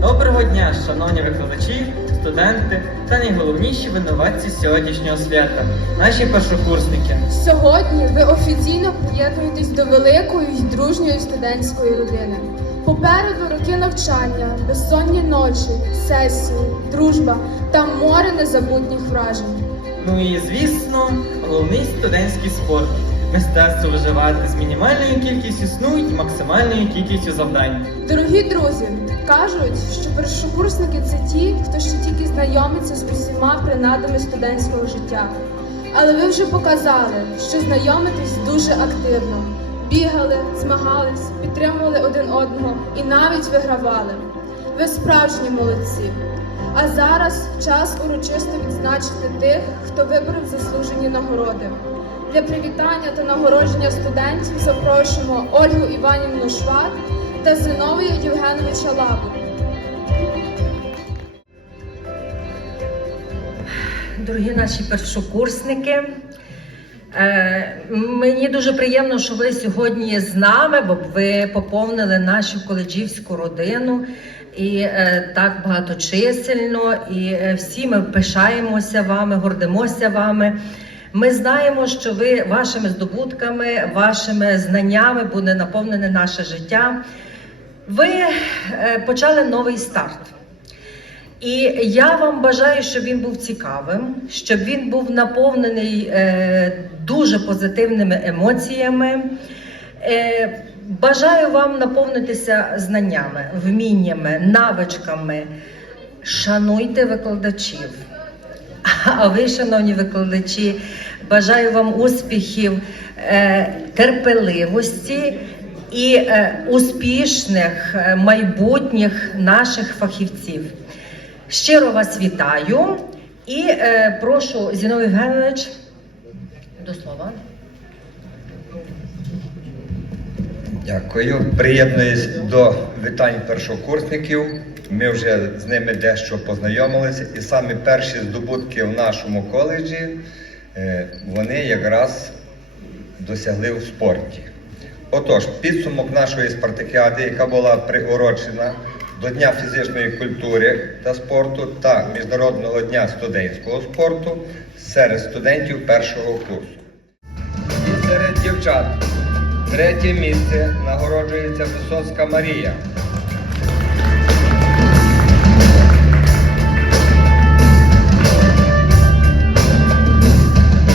Доброго дня, шановні викладачі, студенти та найголовніші винуватці сьогоднішнього свята, наші першокурсники. Сьогодні ви офіційно приєднуєтесь до великої й дружньої студентської родини. Попереду роки навчання, безсонні ночі, сесії, дружба та море незабутніх вражень. Ну і звісно, головний студентський спорт. Мистецтво виживати з мінімальною кількістю сну і максимальною кількістю завдань. Дорогі друзі, кажуть, що першокурсники це ті, хто ще тільки знайомиться з усіма принадами студентського життя. Але ви вже показали, що знайомитесь дуже активно. Бігали, змагались, підтримували один одного і навіть вигравали. Ви справжні молодці. А зараз час урочисто відзначити тих, хто вибрав заслужені нагороди. Для привітання та нагородження студентів запрошуємо Ольгу Іванівну Шват та Зиновія Євгеновича Лабу. Дорогі наші першокурсники, е, мені дуже приємно, що ви сьогодні з нами, бо ви поповнили нашу коледжівську родину і е, так багаточисельно, і е, всі ми пишаємося вами, гордимося вами. Ми знаємо, що ви вашими здобутками, вашими знаннями буде наповнене наше життя. Ви е, почали новий старт. І я вам бажаю, щоб він був цікавим, щоб він був наповнений дуже позитивними емоціями. Е, бажаю вам наповнитися знаннями, вміннями, навичками. Шануйте викладачів. А ви, шановні викладачі, бажаю вам успіхів, е, терпеливості і е, успішних е, майбутніх наших фахівців. Щиро вас вітаю і прошу Зіновій Євгенович до слова. Дякую. Приєднуюсь до вітань першокурсників. Ми вже з ними дещо познайомилися, і самі перші здобутки в нашому коледжі е, вони якраз досягли в спорті. Отож, підсумок нашої спартакіади, яка була приурочена до Дня фізичної культури та спорту та Міжнародного дня студентського спорту серед студентів першого курсу. І серед дівчат третє місце нагороджується Висоцька Марія.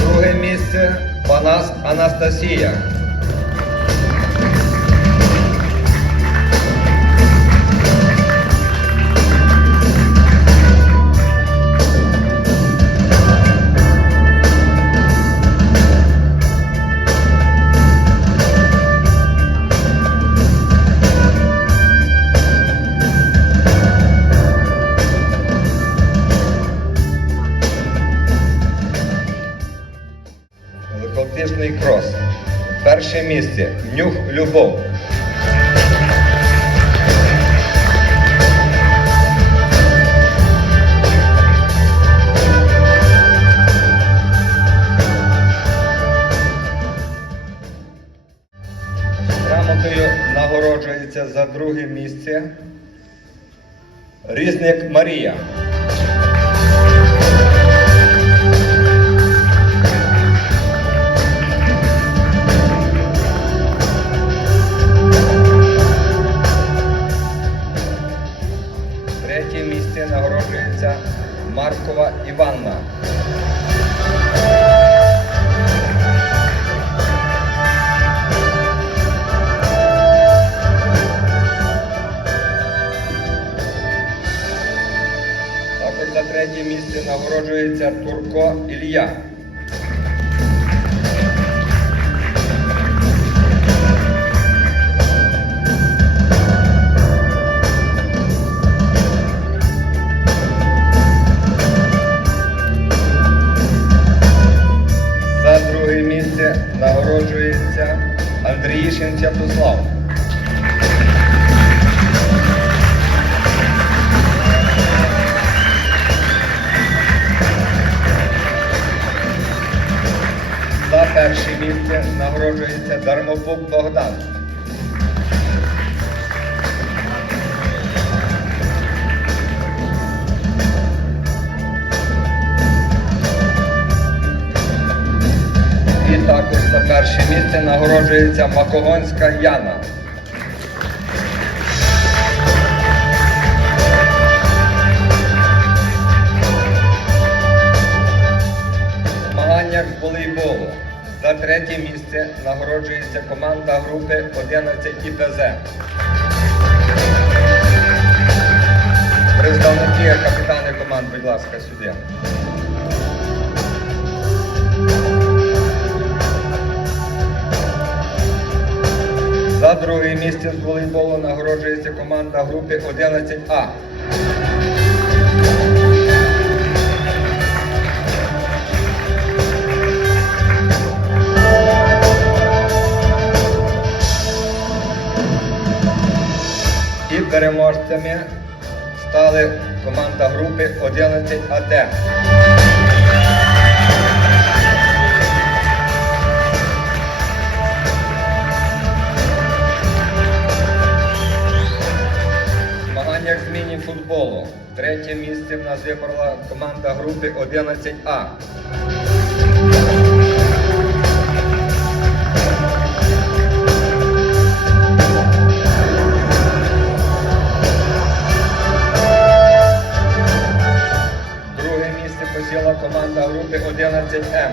Друге місце Панас Анастасія. Перше Нюх Любов. Грамотою нагороджується за друге місце Різник Марія. Нагороджується Макогонська Яна. В змаганнях з волейболу за третє місце нагороджується команда групи 11 ІПЗ. Представники капітани команд, будь ласка, сюди. За друге місце з волейболу нагороджується команда групи 11А. І переможцями стали команда групи 11АТ. В з міні-футболу. Третє місце в нас вибрала команда групи 11А. Друге місце посіла команда групи 11М.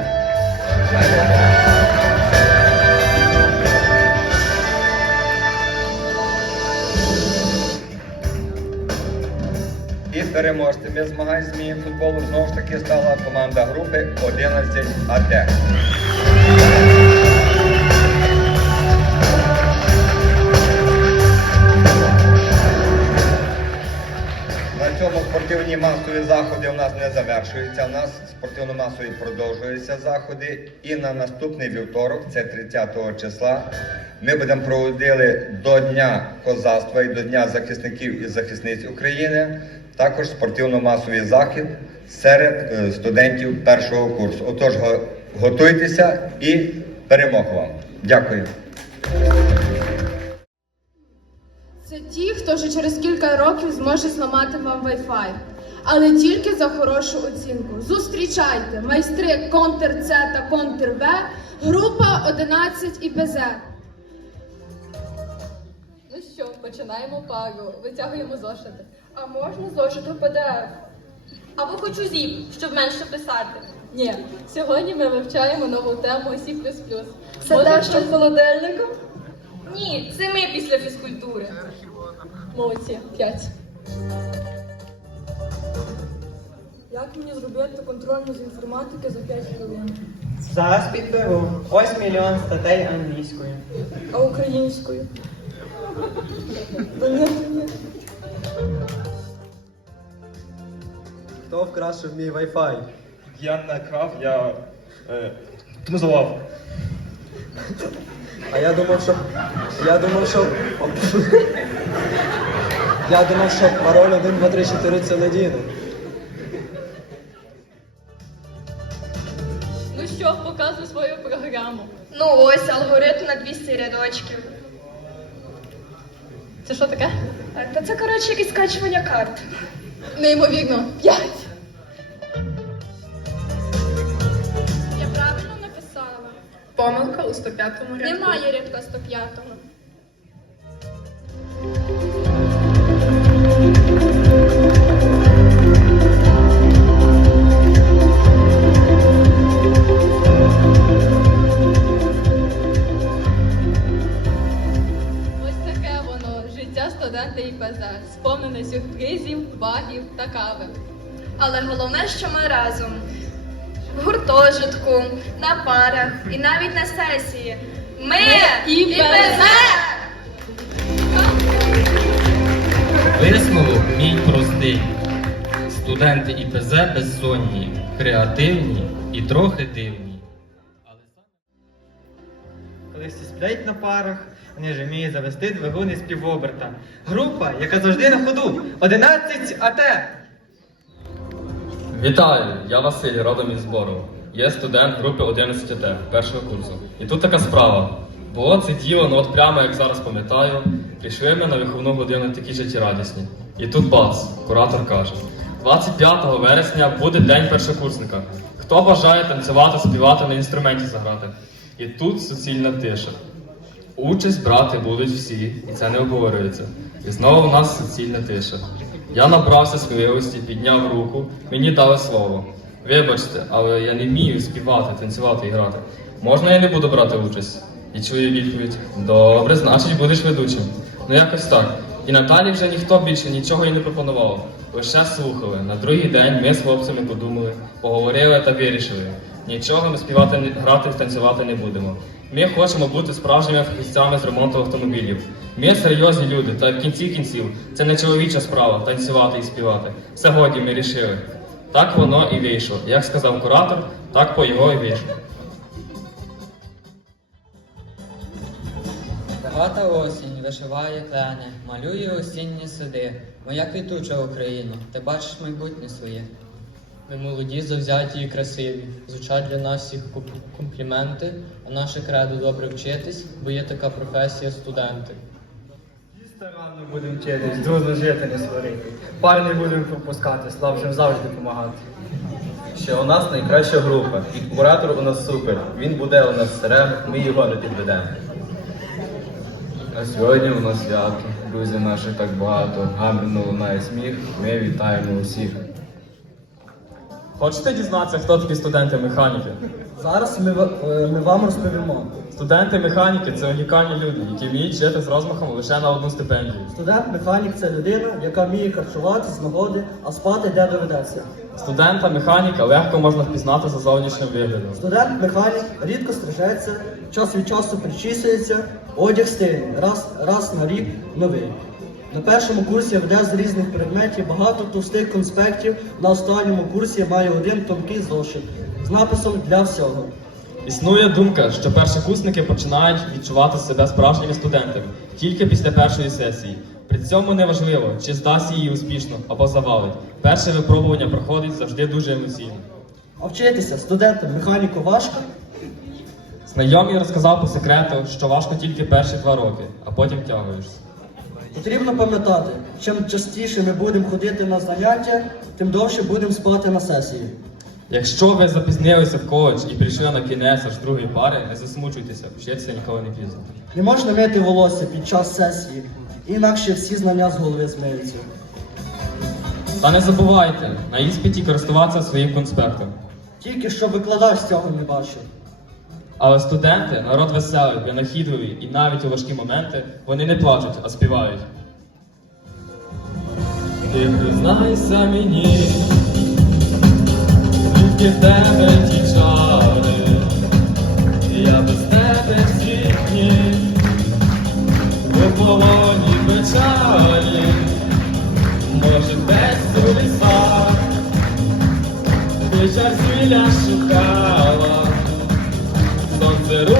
Переможцями змагань з міні-футболу знову ж таки стала команда групи 11 АТ. Цьому спортивні масові заходи у нас не завершуються. У нас спортивно-масові продовжуються заходи. І на наступний вівторок, це 30 числа, ми будемо проводили до Дня козацтва і до Дня захисників і захисниць України. Також спортивно-масовий захід серед е, студентів першого курсу. Отож, готуйтеся і перемог вам. Дякую. Це ті, хто вже через кілька років зможе зламати вам Wi-Fi. Але тільки за хорошу оцінку. Зустрічайте майстри Контр С та Контр В, група 11 ІПЗ. Ну що, починаємо пару. Витягуємо зошити. А можна зложити PDF? Або хочу зіп, щоб менше писати. Ні, сьогодні ми вивчаємо нову тему C++. Це Може, те, що з холодильником? Ні, це ми після фізкультури. Молодці, п'ять. Як мені зробити контрольну з інформатики за 5 хвилин? Зараз підберу. Ось мільйон статей англійською. А українською? Хто вкрашив мій Wi-Fi? Я не крав, я е, кнузував. А я думав, що. Я думав, що. Я думав, що пароль 1, 2, 3, 4 це надійно. Ну що, показуй свою програму. Ну ось алгоритм на 200 рядочків. Це що таке? Та це, коротше, якесь скачування карт. Неймовірно, п'ять. Я правильно написала. Помилка у 105 рядку. Немає рядка 105-го. Життя студента ІПЗ, сповнене сюрпризів, багів та кави. Але головне, що ми разом. В гуртожитку, на парах і навіть на сесії. Ми ІПЗ! ІПЗ! Висновок мій простий. Студенти ІПЗ безсонні, креативні і трохи дивні. Але саме Коли всі сплять на парах, вони ж вміють завести двигун із півоберта. Група, яка завжди на ходу. 11 АТ. Вітаю, я Василь, родом із Збору. Є студент групи 11 ТЕФ першого курсу. І тут така справа. Було це діло, ну от прямо як зараз пам'ятаю, прийшли ми на виховну годину такі життєрадісні. І тут бац, куратор каже: 25 вересня буде день першокурсника. Хто бажає танцювати, співати на інструменті заграти? І тут суцільна тиша. Участь брати будуть всі, і це не обговорюється. І знову у нас суцільна тиша. Я набрався сміливості, підняв руку, мені дали слово. Вибачте, але я не вмію співати, танцювати і грати. Можна я не буду брати участь? І чую відповідь: Добре, значить будеш ведучим. Ну якось так. І Наталі вже ніхто більше нічого їй не пропонував. Лише слухали. На другий день ми з хлопцями подумали, поговорили та вирішили. Нічого ми співати, грати, танцювати не будемо. Ми хочемо бути справжніми фахівцями з ремонту автомобілів. Ми серйозні люди, та в кінці кінців це не чоловіча справа танцювати і співати. Сьогодні ми рішили. Так воно і вийшло. Як сказав куратор, так по його і вийшло. Багата осінь вишиває клени, малює осінні сади. Моя квітуча Україно, ти бачиш майбутнє своє. Ми молоді, завзяті і красиві. Звучать для нас всіх компліменти, а наше кредо добре вчитись, бо є така професія студенти. Старанно будемо вчитись, дружно жити, не сварити. Пар не будемо пропускати, слабшим завжди допомагати. Ще у нас найкраща група, і куратор у нас супер. Він буде у нас сирен, ми його не підведемо. А сьогодні у нас свято, друзів наших так багато, гамрно лунає сміх, ми вітаємо усіх. Хочете дізнатися, хто такі студенти-механіки? Зараз ми, е, ми вам розповімо. Студенти-механіки це унікальні люди, які вміють жити з розмахом лише на одну стипендію. Студент-механік це людина, яка вміє харчувати з нагоди, а спати де доведеться. Студента-механіка легко можна впізнати за зовнішнім виглядом. Студент-механік рідко стрижеться, час від часу причісується, одяг стильний, раз, раз на рік новий. На першому курсі веде з різних предметів багато товстих конспектів, на останньому курсі має один тонкий зошит з написом для всього. Існує думка, що першокурсники починають відчувати себе справжніми студентами тільки після першої сесії. При цьому неважливо, чи здасть її успішно або завалить. Перше випробування проходить завжди дуже емоційно. А вчитися студентам механіку важко, Знайомий розказав по секрету, що важко тільки перші два роки, а потім тягуєшся. Потрібно пам'ятати, чим частіше ми будемо ходити на заняття, тим довше будемо спати на сесії. Якщо ви запізнилися в коледж і прийшли на кінець аж другої пари, не засмучуйтеся, вчитися ніколи не пізно. Не можна мити волосся під час сесії, інакше всі знання з голови змиються. Та не забувайте на іспиті користуватися своїм конспектом. Тільки що викладач цього не бачив. Але студенти народ веселий, винахідливий, і навіть у важкі моменти вони не плачуть, а співають. Ти признайся мені, звідки в тебе ті чари, я без тебе всі дні, у полоні печалі, може десь у лісах, ти звіля шукала Zero.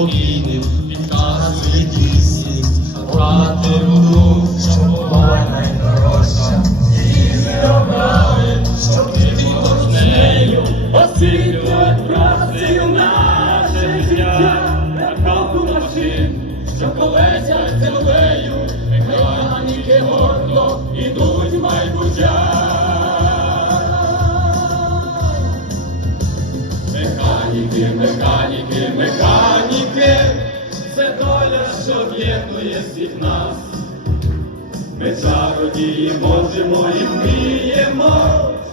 Неспокійним, підказує дійсність, брати руду, що була найдорожча, її обрали, щоб чародії можемо і вміємо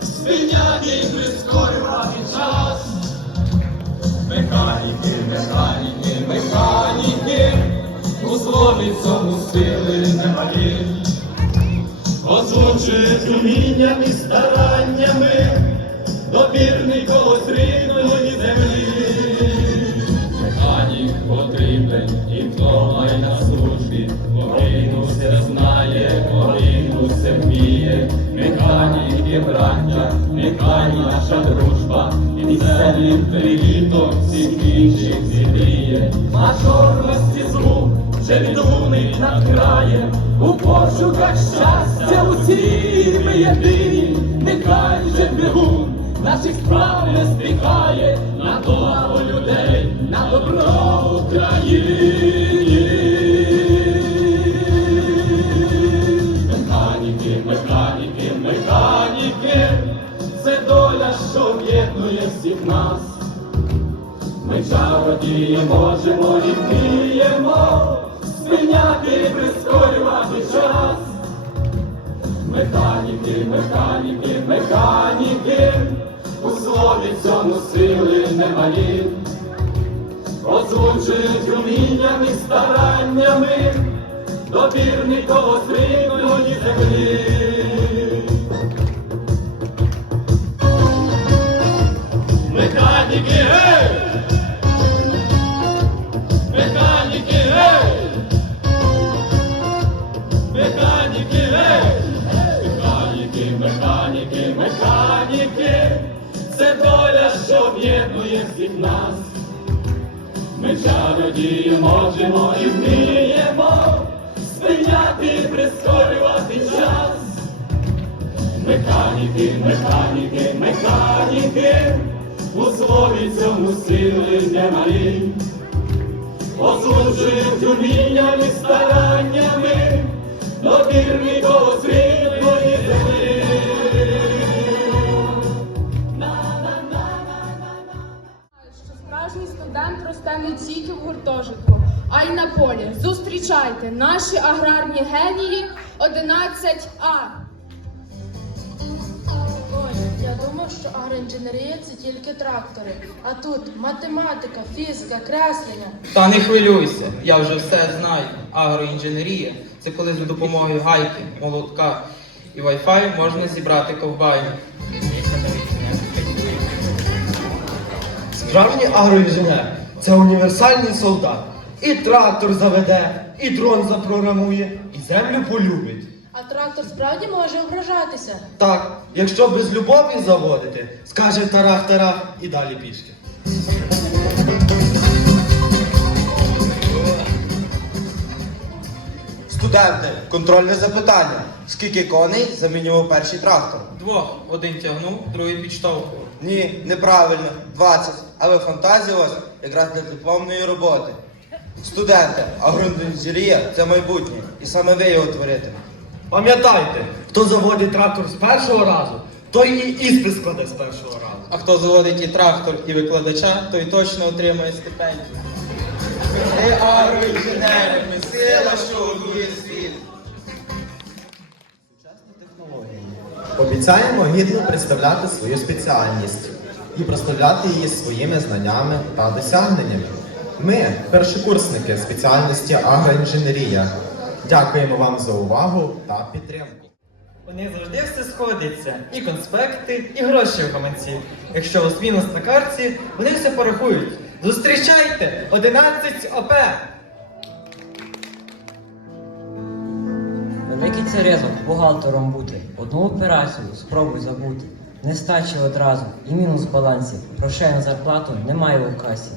спиняти прискорювати час. Механіки, механіки, механіки, у слові цьому сили немає. Озвучують уміннями і стараннями добірний колос рідної землі. Привіток всіх інших зігріє. Мажорності звук вже відлунить над краєм, у пошуках щастя усі ми єдині, нехай же бігун наших справ не стихає на благо людей, на добро України. Чародії можемо і вміємо спиняти прискорювати час. Механіки, механіки, механіки, у слові цьому сили немає. Озвучують і стараннями добірний колос рідної землі. Механіки, гей! Механіки, це доля, що об'єднує всіх нас. Ми чародії можемо і вміємо спиняти і прискорювати час. Механіки, механіки, механіки, у слові цьому сили немає. Ослужують уміннями стараннями, добірний голос рідної не тільки в гуртожитку, а й на полі. Зустрічайте наші аграрні генії 11А. Я думав, що агроінженерія це тільки трактори. А тут математика, фізика, креслення. Та не хвилюйся, я вже все знаю. Агроінженерія це коли за допомогою гайки, молотка і Wi-Fi можна зібрати ковбаю. Справжній агроінженер це універсальний солдат. І трактор заведе, і дрон запрограмує, і землю полюбить. А трактор справді може ображатися. Так, якщо без любові заводити, скаже тарах-тарах і далі пішки. Студенти, контрольне запитання. Скільки коней замінював перший трактор? Двох один тягнув, другий підштовхував. Ні, неправильно, 20. Але фантазія у вас якраз для дипломної роботи. Студенти, агроінженерія це майбутнє, і саме ви його творите. Пам'ятайте, хто заводить трактор з першого разу, той і іспит складе з першого разу. А хто заводить і трактор, і викладача, той точно отримає стипендію. Ми агроінженери, ми сила, що годує світ. Обіцяємо гідно представляти свою спеціальність і прославляти її своїми знаннями та досягненнями. Ми, першокурсники спеціальності агроінженерія, дякуємо вам за увагу та підтримку. У них завжди все сходиться. І конспекти, і гроші в гаманці. Якщо у мінус на картці, вони все порахують. Зустрічайте! 11 ОП! Великий царизм бухгалтером бути. Одну операцію спробуй забути. Нестачі одразу і мінус в балансі. Грошей на зарплату немає у касі.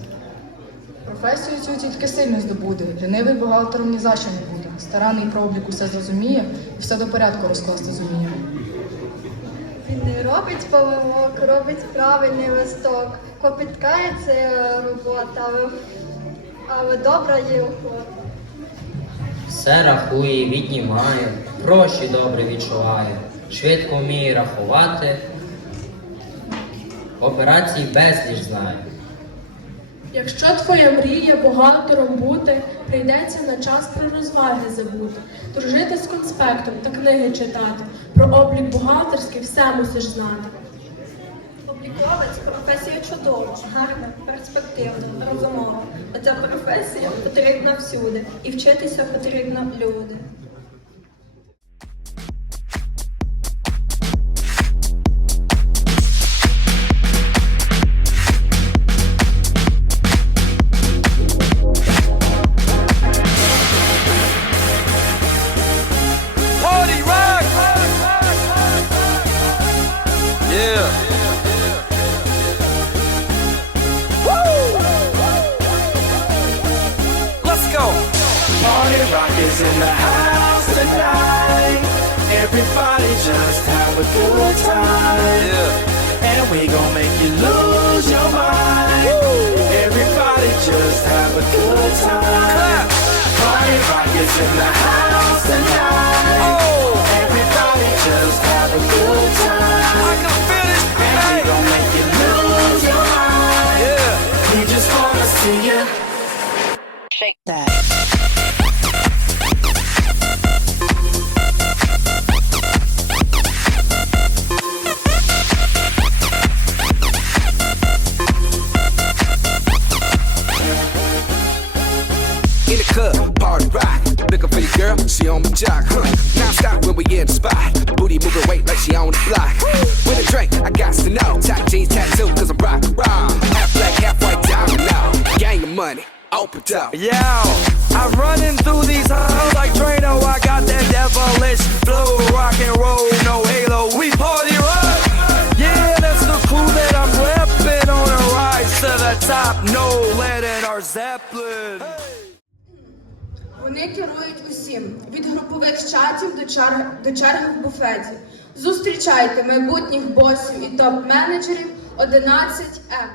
Професію цю тільки сильно здобуде. Лінивий бухгалтером ні за що не буде. Стараний про облік усе зрозуміє і все до порядку розкласти зуміє. Він не робить помилок, робить правильний листок. Копітка це робота, але, але добра є охота. Все рахує, віднімає, гроші добре відчуває, швидко вміє рахувати, операцій безліч знає. Якщо твоя мрія бухгалтером бути, прийдеться на час про розваги забути, дружити з конспектом та книги читати. Про облік бухгалтерський все мусиш знати. Обліковець професія чудова, гарна, перспективна, розумова. Оця професія потрібна всюди, і вчитися потрібно люди. Party rock is in the house tonight. Everybody just have a good time. Yeah. And we gon' make you lose your mind. Everybody just have a good time. Party rock is in the house tonight. Oh. Everybody just have a good time. I can feel this And we gon' make Yo, I'm running through these halls like Drano. I got that devilish flow, rock and roll, no halo. We party rock. Yeah, that's the clue that I'm repping on a rise to the top. No lead in our Zeppelin. Вони керують усім від групових чатів до черг до черги в буфеті. Зустрічайте майбутніх босів і топ-менеджерів 11М.